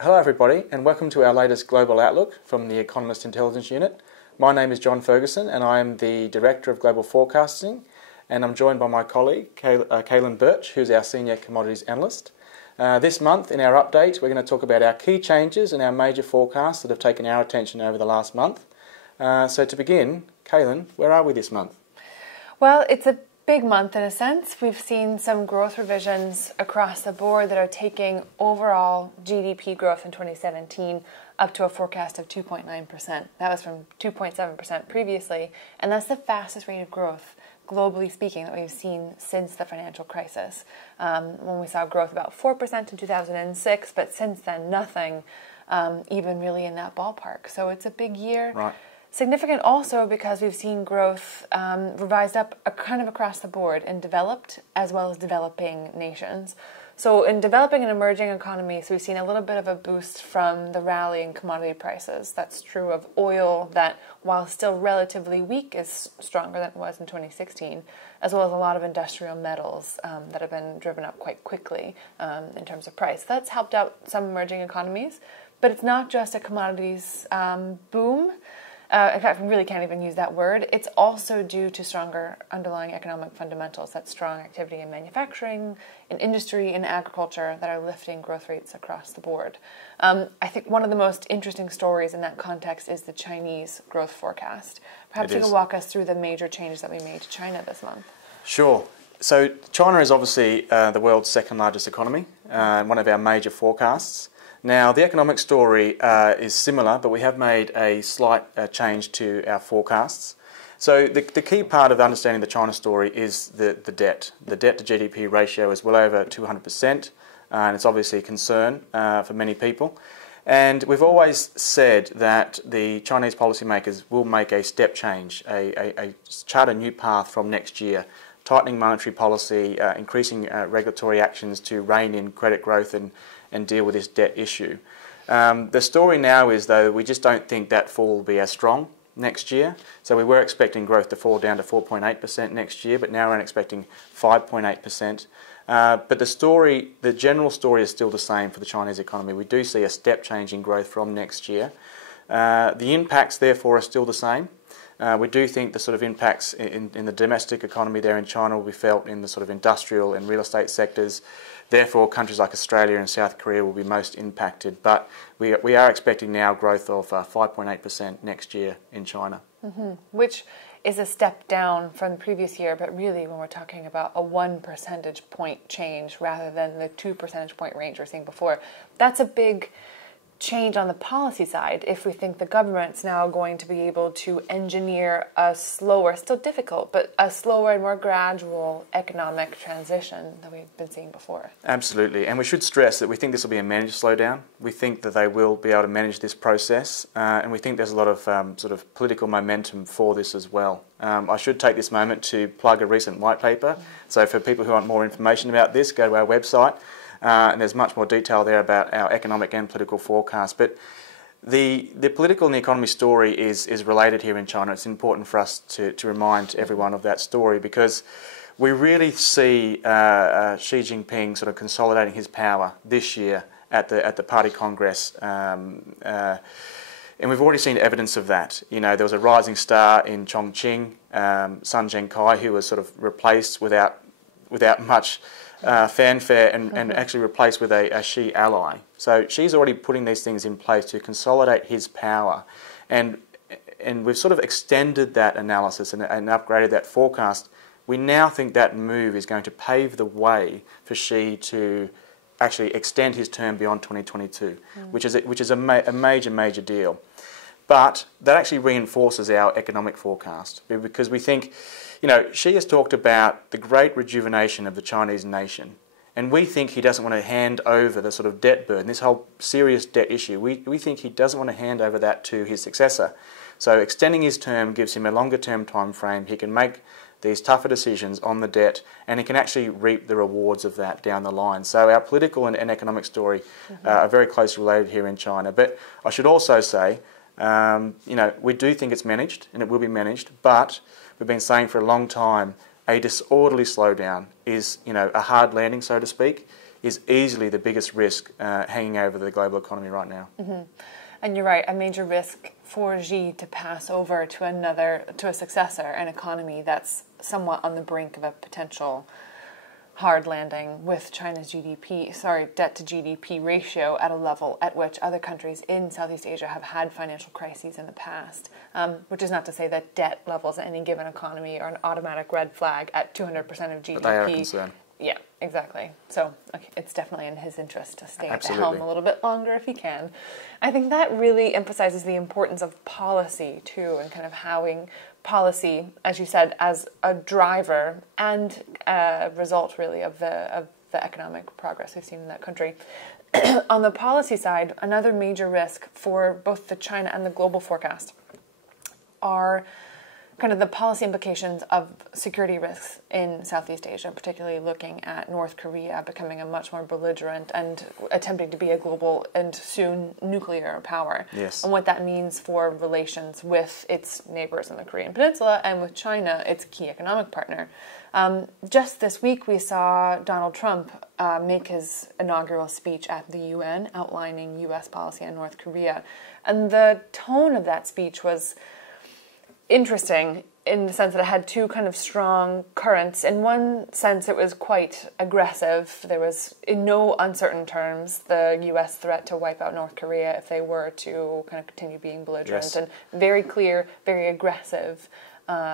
Hello everybody and welcome to our latest Global Outlook from the Economist Intelligence Unit. My name is John Ferguson and I am the Director of Global Forecasting, and I'm joined by my colleague Kaylin Birch, who's our Senior Commodities Analyst. This month in our update we're going to talk about our key changes and our major forecasts that have taken our attention over the last month. So to begin, Kaylin, where are we this month? Well, it's a big month in a sense. We've seen some growth revisions across the board that are taking overall GDP growth in 2017 up to a forecast of 2.9%. That was from 2.7% previously, and that's the fastest rate of growth, globally speaking, that we've seen since the financial crisis. When we saw growth about 4% in 2006, but since then nothing even really in that ballpark. So it's a big year. Right. Significant also because we've seen growth revised up kind of across the board in developed as well as developing nations. So in developing and emerging economies, we've seen a little bit of a boost from the rally in commodity prices. That's true of oil, that while still relatively weak is stronger than it was in 2016, as well as a lot of industrial metals that have been driven up quite quickly in terms of price. That's helped out some emerging economies, but it's not just a commodities boom. In fact, we really can't even use that word. It's also due to stronger underlying economic fundamentals. That's strong activity in manufacturing, in industry, in agriculture that are lifting growth rates across the board. I think one of the most interesting stories in that context is the Chinese growth forecast. Perhaps you can walk us through the major changes that we made to China this month. Sure. So China is obviously the world's second largest economy, one of our major forecasts. Now, the economic story is similar, but we have made a slight change to our forecasts. So the key part of understanding the China story is the debt. The debt to GDP ratio is well over 200%, and it's obviously a concern for many people. And we've always said that the Chinese policymakers will make a step change, chart a new path from next year, tightening monetary policy, increasing regulatory actions to rein in credit growth and deal with this debt issue. The story now is, though, we just don't think that fall will be as strong next year. So we were expecting growth to fall down to 4.8% next year, but now we're expecting 5.8%. But the general story is still the same for the Chinese economy. We do see a step change in growth from next year. The impacts, therefore, are still the same. We do think the sort of impacts in the domestic economy there in China will be felt in the sort of industrial and real estate sectors. Therefore, countries like Australia and South Korea will be most impacted. But we are expecting now growth of 5.8% next year in China. Mm-hmm. Which is a step down from the previous year, but really when we're talking about a 1 percentage point change rather than the 2 percentage point range we're seeing before, that's a big change on the policy side if we think the government's now going to be able to engineer a slower, still difficult, but a slower and more gradual economic transition than we've been seeing before. Absolutely, and we should stress that we think this will be a managed slowdown. We think that they will be able to manage this process, and we think there's a lot of sort of political momentum for this as well. I should take this moment to plug a recent white paper. So for people who want more information about this, go to our website. And there's much more detail there about our economic and political forecast. But the political and the economy story is related here in China. It's important for us to remind everyone of that story because we really see Xi Jinping sort of consolidating his power this year at the party congress. And we've already seen evidence of that. You know, there was a rising star in Chongqing, Sun Zhengkai, who was sort of replaced without much fanfare and actually replaced with a Xi ally. So Xi's already putting these things in place to consolidate his power, and we've sort of extended that analysis and upgraded that forecast. We now think that move is going to pave the way for Xi to actually extend his term beyond 2022, which is a major deal. But that actually reinforces our economic forecast because we think, you know, Xi has talked about the great rejuvenation of the Chinese nation, and we think he doesn't want to hand over the sort of debt burden, this whole serious debt issue. We think he doesn't want to hand over that to his successor. So extending his term gives him a longer term time frame. He can make these tougher decisions on the debt, and he can actually reap the rewards of that down the line. So our political and economic story are very closely related here in China. But I should also say, you know, we do think it's managed, and it will be managed, but we've been saying for a long time a disorderly slowdown is, you know, a hard landing, so to speak. Mm-hmm. is easily the biggest risk hanging over the global economy right now. Mm-hmm. And you're right, a major risk for Xi to pass over to a successor, an economy that's somewhat on the brink of a potential hard landing with China's debt to GDP ratio at a level at which other countries in Southeast Asia have had financial crises in the past, which is not to say that debt levels in any given economy are an automatic red flag at 200% of GDP. But they are a concern. Yeah, exactly. So it's definitely in his interest to stay Absolutely. at the helm a little bit longer if he can. I think that really emphasizes the importance of policy too, and kind of having policy, as you said, as a driver and a result really of the economic progress we've seen in that country. On the policy side, another major risk for both the China and the global forecast are kind of the policy implications of security risks in Southeast Asia, particularly looking at North Korea becoming a much more belligerent and attempting to be a global and soon nuclear power. Yes. And what that means for relations with its neighbors in the Korean Peninsula and with China, its key economic partner. Just this week, we saw Donald Trump make his inaugural speech at the UN outlining U.S. policy on North Korea. And the tone of that speech was interesting in the sense that it had two kind of strong currents. In one sense, it was quite aggressive. There was, in no uncertain terms, the U.S. threat to wipe out North Korea if they were to kind of continue being belligerent. Yes. And very clear, very aggressive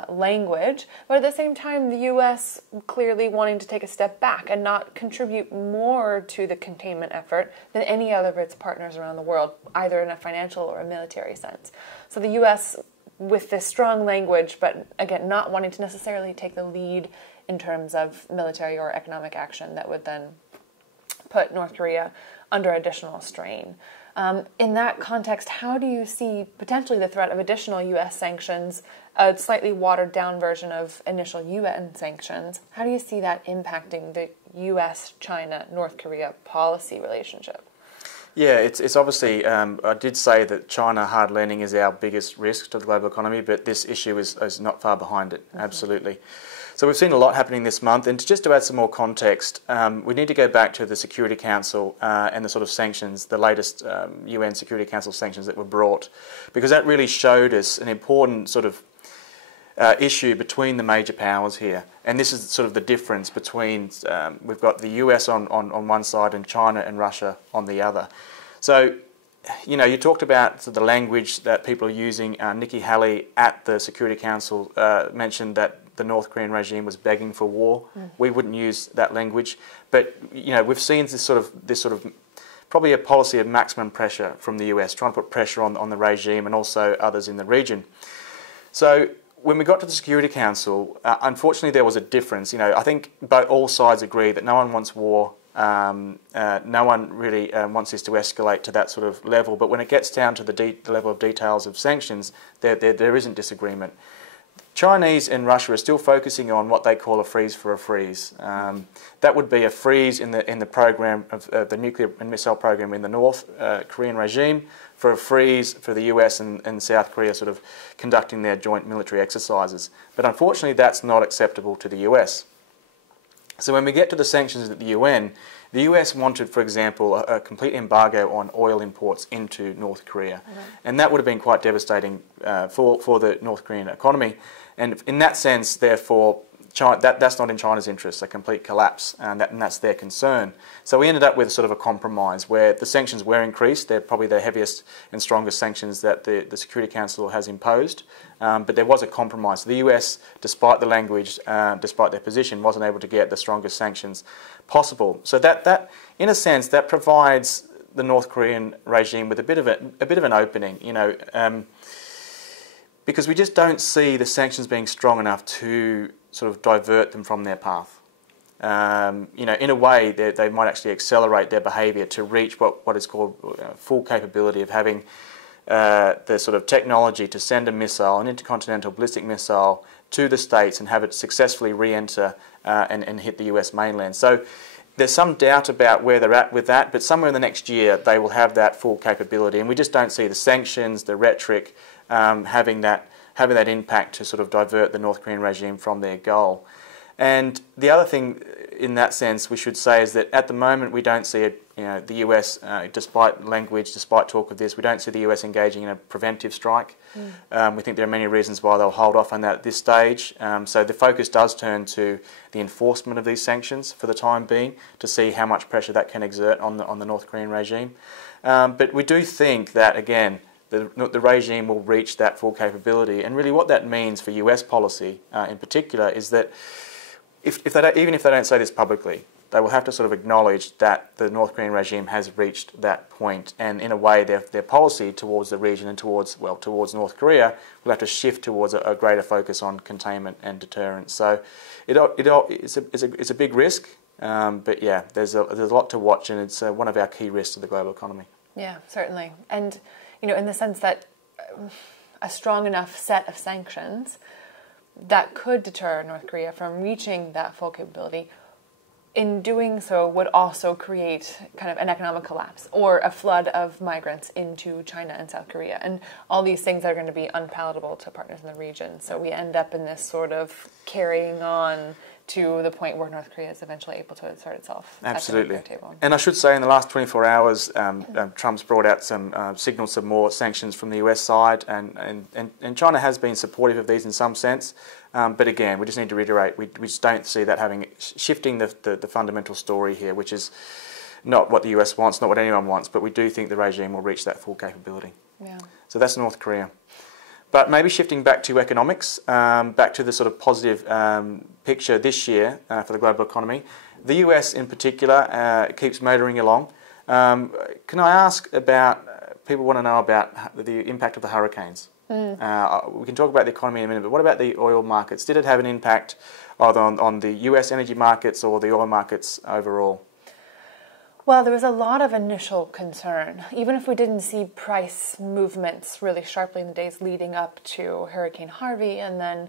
language. But at the same time, the U.S. clearly wanting to take a step back and not contribute more to the containment effort than any other of its partners around the world, either in a financial or a military sense. So the U.S., with this strong language, but again, not wanting to necessarily take the lead in terms of military or economic action that would then put North Korea under additional strain. In that context, how do you see potentially the threat of additional U.S. sanctions, a slightly watered-down version of initial UN sanctions? How do you see that impacting the U.S.-China, North Korea policy relationship? Yeah, it's obviously, I did say that China hard landing is our biggest risk to the global economy, but this issue is not far behind it, absolutely. So we've seen a lot happening this month, and just to add some more context, we need to go back to the Security Council and the sort of sanctions, the latest UN Security Council sanctions that were brought, because that really showed us an important sort of issue between the major powers here. And this is sort of the difference between, we've got the US on one side and China and Russia on the other. So, you know, you talked about the language that people are using. Nikki Haley at the Security Council mentioned that the North Korean regime was begging for war. We wouldn't use that language. But, you know, we've seen this sort of probably a policy of maximum pressure from the US, trying to put pressure on the regime and also others in the region. So when we got to the Security Council, unfortunately there was a difference. You know, I think all sides agree that no one wants war. No one really wants this to escalate to that sort of level. But when it gets down to the level of details of sanctions, there isn't disagreement. Chinese and Russia are still focusing on what they call a freeze for a freeze. That would be a freeze in the program of the nuclear and missile program in the North Korean regime, for a freeze for the US and South Korea sort of conducting their joint military exercises. But unfortunately that's not acceptable to the US. So when we get to the sanctions at the US wanted, for example, a complete embargo on oil imports into North Korea. And that would have been quite devastating for the North Korean economy. And in that sense, therefore, that's not in China's interest, a complete collapse, and that's their concern. So we ended up with sort of a compromise where the sanctions were increased. They're probably the heaviest and strongest sanctions that the Security Council has imposed. But there was a compromise. So the US, despite the language, despite their position, wasn't able to get the strongest sanctions possible. So that in a sense, that provides the North Korean regime with a bit of an opening, you know, because we just don't see the sanctions being strong enough to sort of divert them from their path. You know, in a way, they might actually accelerate their behaviour to reach what is called full capability of having the sort of technology to send a missile, an intercontinental ballistic missile, to the States and have it successfully re-enter and hit the US mainland. So there's some doubt about where they're at with that, but somewhere in the next year they will have that full capability, and we just don't see the sanctions, the rhetoric, having that impact to sort of divert the North Korean regime from their goal. And the other thing in that sense, we should say is that at the moment we don't see the US, despite language, despite talk of this, we don't see the US engaging in a preventive strike. We think there are many reasons why they'll hold off on that at this stage. So the focus does turn to the enforcement of these sanctions for the time being to see how much pressure that can exert on the North Korean regime. But we do think that, again, the regime will reach that full capability. And really what that means for US policy in particular is that even if they don't say this publicly, they will have to sort of acknowledge that the North Korean regime has reached that point, and in a way their policy towards the region and towards North Korea will have to shift towards a greater focus on containment and deterrence. So it's a big risk, but yeah, there's a lot to watch, and it's one of our key risks to the global economy. Yeah, certainly. And in the sense that a strong enough set of sanctions that could deter North Korea from reaching that full capability, in doing so would also create kind of an economic collapse or a flood of migrants into China and South Korea, and all these things are going to be unpalatable to partners in the region. So we end up in this sort of carrying on to the point where North Korea is eventually able to assert itself. Absolutely. At the table. And I should say in the last 24 hours, Trump's brought out some signals of more sanctions from the US side, and China has been supportive of these in some sense. But again, we just need to reiterate, we just don't see that shifting the fundamental story here, which is not what the US wants, not what anyone wants, but we do think the regime will reach that full capability. Yeah. So that's North Korea. But maybe shifting back to economics, back to the sort of positive picture this year for the global economy. The US in particular keeps motoring along. Can I ask about, people want to know about the impact of the hurricanes. We can talk about the economy in a minute, but what about the oil markets? Did it have an impact either on the US energy markets or the oil markets overall? Well, there was a lot of initial concern. Even if we didn't see price movements really sharply in the days leading up to Hurricane Harvey, and then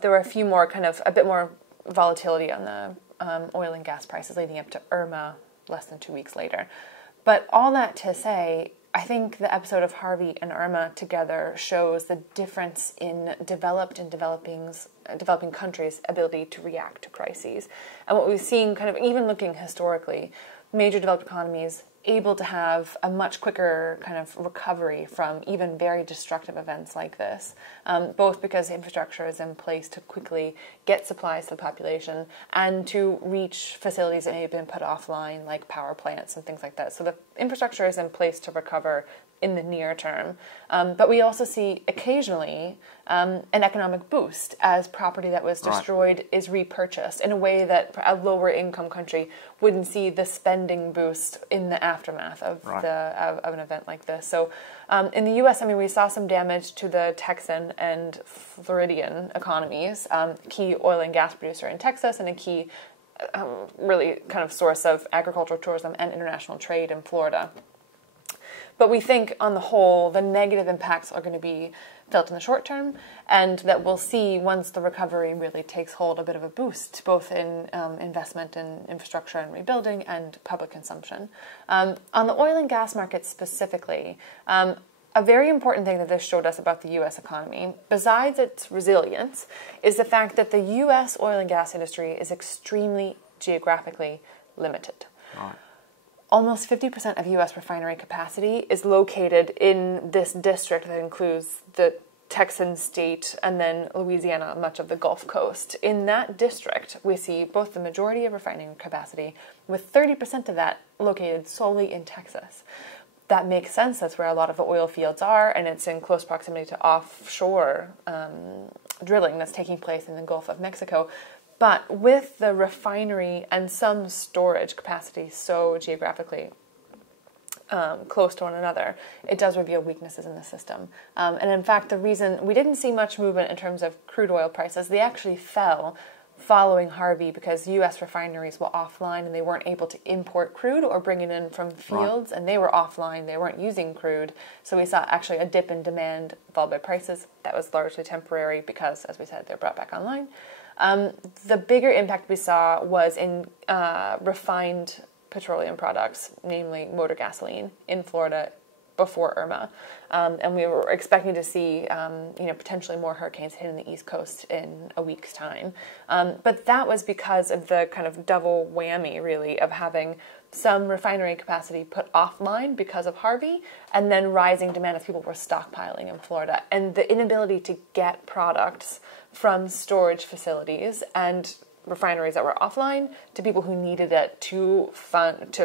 there were a few more a bit more volatility on the oil and gas prices leading up to Irma less than 2 weeks later. But all that to say, I think the episode of Harvey and Irma together shows the difference in developed and developing countries' ability to react to crises. And what we've seen, even looking historically, major developed economies able to have a much quicker recovery from even very destructive events like this, both because infrastructure is in place to quickly get supplies to the population and to reach facilities that may have been put offline, like power plants and things like that. So the infrastructure is in place to recover in the near term. But we also see occasionally an economic boost as property that was destroyed is repurchased in a way that a lower income country wouldn't see the spending boost in the aftermath of of an event like this. So in the US, we saw some damage to the Texan and Floridian economies, key oil and gas producer in Texas and a key really source of agricultural tourism and international trade in Florida. But we think, on the whole, the negative impacts are going to be felt in the short term, and that we'll see, once the recovery really takes hold, a bit of a boost, both in investment in infrastructure and rebuilding and public consumption. On the oil and gas market specifically, a very important thing that this showed us about the U.S. economy, besides its resilience, is the fact that the U.S. oil and gas industry is extremely geographically limited. Right. Almost 50% of U.S. refinery capacity is located in this district that includes the Texan state and then Louisiana, much of the Gulf Coast. In that district, we see both the majority of refining capacity, with 30% of that located solely in Texas. That makes sense. That's where a lot of the oil fields are, and it's in close proximity to offshore drilling that's taking place in the Gulf of Mexico. But with the refinery and some storage capacity so geographically close to one another, it does reveal weaknesses in the system. And in fact, the reason we didn't see much movement in terms of crude oil prices, they actually fell following Harvey because U.S. refineries were offline and they weren't able to import crude or bring it in from fields, and they were offline, they weren't using crude. So we saw actually a dip in demand followed by prices. That was largely temporary because, as we said, they're brought back online. The bigger impact we saw was in refined petroleum products, namely motor gasoline in Florida, before Irma, and we were expecting to see potentially more hurricanes hitting the East Coast in a week's time. But that was because of the kind of double whammy, really, of having some refinery capacity put offline because of Harvey, and then rising demand as people were stockpiling in Florida, and the inability to get products from storage facilities and refineries that were offline to people who needed it to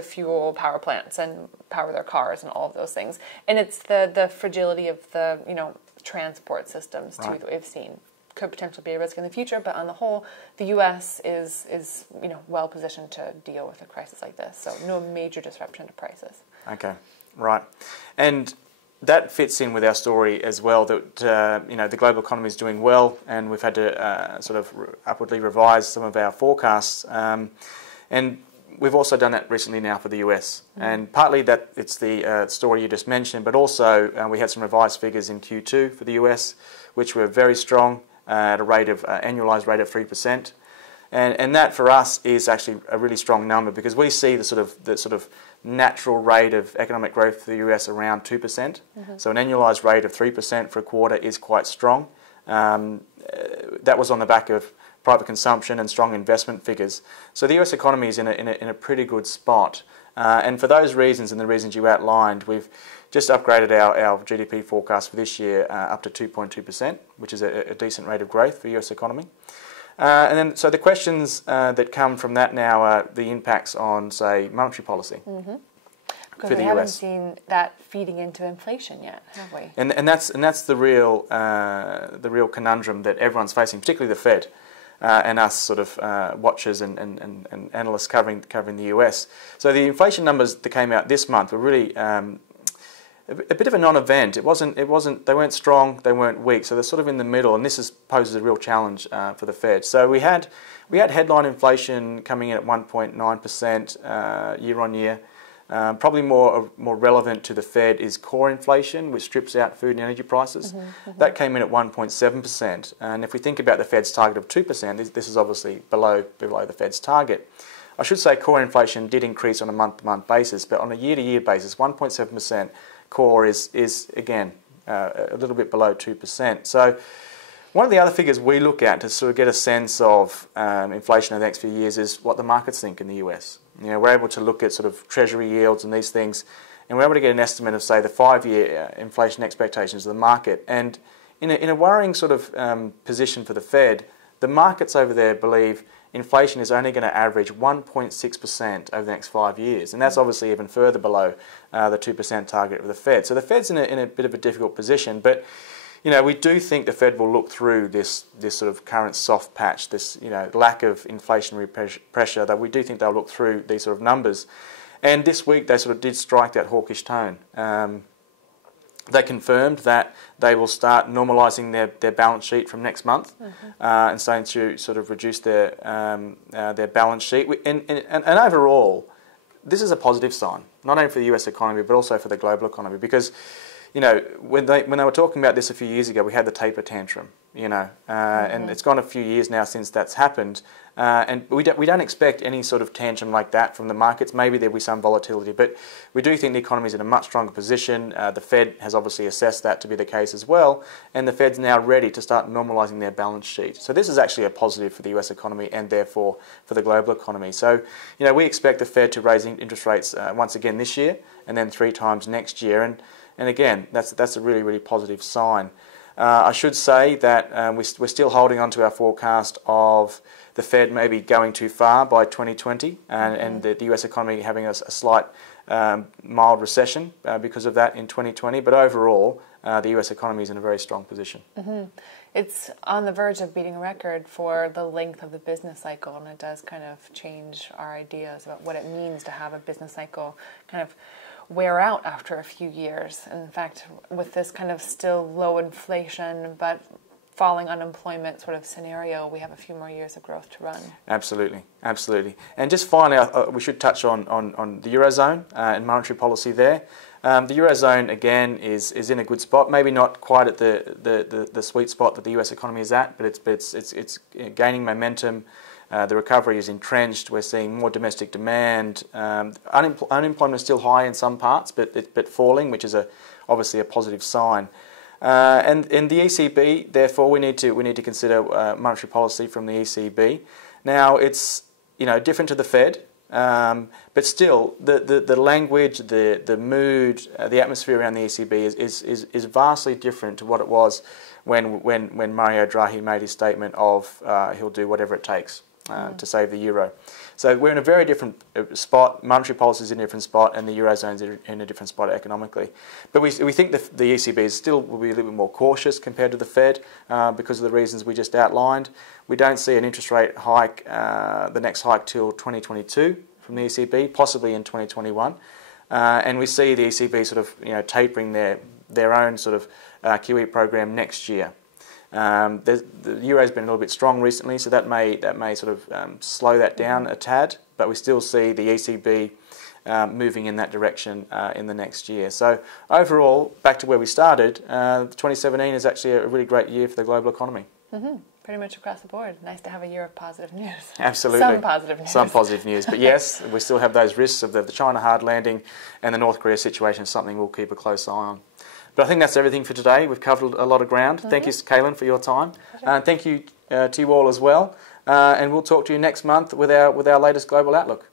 fuel power plants and power their cars and all of those things. And it's the fragility of the transport systems too that we've seen could potentially be a risk in the future. But on the whole, the U.S. is well positioned to deal with a crisis like this. So no major disruption to prices. Okay, right, and that fits in with our story as well, that the global economy is doing well, and we've had to sort of upwardly revise some of our forecasts, and we've also done that recently now for the US. And partly that it's the story you just mentioned, but also we had some revised figures in Q2 for the US, which were very strong at a rate of annualised rate of 3%. And that for us is actually a really strong number, because we see the sort of natural rate of economic growth for the US around 2%. So an annualised rate of 3% for a quarter is quite strong. That was on the back of private consumption and strong investment figures. So the US economy is in a pretty good spot. And for those reasons and the reasons you outlined, we've just upgraded our GDP forecast for this year up to 2.2%, which is a decent rate of growth for the US economy. And then, so the questions that come from that now are the impacts on, say, monetary policy for the US. We haven't seen that feeding into inflation yet, have we? And that's the real conundrum that everyone's facing, particularly the Fed and us sort of watchers and analysts covering the US. So the inflation numbers that came out this month were really a bit of a non-event. It wasn't. They weren't strong. They weren't weak. So they're sort of in the middle, and this poses a real challenge for the Fed. So we had headline inflation coming in at 1.9% year on year. Probably more relevant to the Fed is core inflation, which strips out food and energy prices. That came in at 1.7%. And if we think about the Fed's target of 2%, this is obviously below the Fed's target. I should say core inflation did increase on a month-to-month basis, but on a year-to-year basis, 1.7% core is again a little bit below 2%. So one of the other figures we look at to sort of get a sense of inflation over the next few years is what the markets think in the US. We're able to look at sort of treasury yields and these things, and we're able to get an estimate of, say, the 5-year inflation expectations of the market. And in a worrying sort of position for the Fed, the markets over there believe inflation is only going to average 1.6% over the next 5 years, and that's obviously even further below the 2% target of the Fed. So the Fed's in a bit of a difficult position, but we do think the Fed will look through this sort of current soft patch, this lack of inflationary pressure. That we do think they'll look through these sort of numbers, and this week they sort of did strike that hawkish tone. They confirmed that they will start normalising their balance sheet from next month, and starting to sort of reduce their balance sheet. And overall, this is a positive sign, not only for the US economy but also for the global economy, because when they were talking about this a few years ago, we had the taper tantrum, and it's gone a few years now since that's happened, and we don't expect any sort of tantrum like that from the markets. Maybe there'll be some volatility, but we do think the economy is in a much stronger position. The Fed has obviously assessed that to be the case as well, and the Fed's now ready to start normalising their balance sheet. So this is actually a positive for the US economy and therefore for the global economy. So we expect the Fed to raise interest rates once again this year, and then 3 times next year, and again, that's a really, really positive sign. I should say that we're still holding on to our forecast of the Fed maybe going too far by 2020, and the US economy having a slight mild recession because of that in 2020. But overall, the US economy is in a very strong position. It's on the verge of beating a record for the length of the business cycle, and it does kind of change our ideas about what it means to have a business cycle kind of wear out after a few years. And in fact, with this kind of still low inflation but falling unemployment sort of scenario, we have a few more years of growth to run. Absolutely. And just finally, we should touch on the Eurozone and monetary policy there. The Eurozone, again, is in a good spot, maybe not quite at the sweet spot that the US economy is at, but it's gaining momentum. The recovery is entrenched. We're seeing more domestic demand. Unemployment is still high in some parts, but falling, which is obviously a positive sign. And in the ECB, therefore, we need to consider monetary policy from the ECB. Now, it's different to the Fed, but still, the language, the mood, the atmosphere around the ECB is vastly different to what it was when Mario Draghi made his statement of he'll do whatever it takes to save the euro. So we're in a very different spot. Monetary policy is in a different spot, and the eurozone is in a different spot economically. But we think the ECB will be a little bit more cautious compared to the Fed because of the reasons we just outlined. We don't see an interest rate hike, the next hike till 2022 from the ECB, possibly in 2021, and we see the ECB sort of tapering their own sort of QE program next year. The euro's been a little bit strong recently, so that may sort of slow that down a tad, but we still see the ECB moving in that direction in the next year. So overall, back to where we started, 2017 is actually a really great year for the global economy. Mm-hmm. Pretty much across the board. Nice to have a year of positive news. Absolutely. Some positive news. Some positive news. But yes, we still have those risks of the China hard landing, and the North Korea situation is something we'll keep a close eye on. But I think that's everything for today. We've covered a lot of ground. Mm-hmm. Thank you, Kaylin, for your time. And thank you to you all as well. And we'll talk to you next month with our latest global outlook.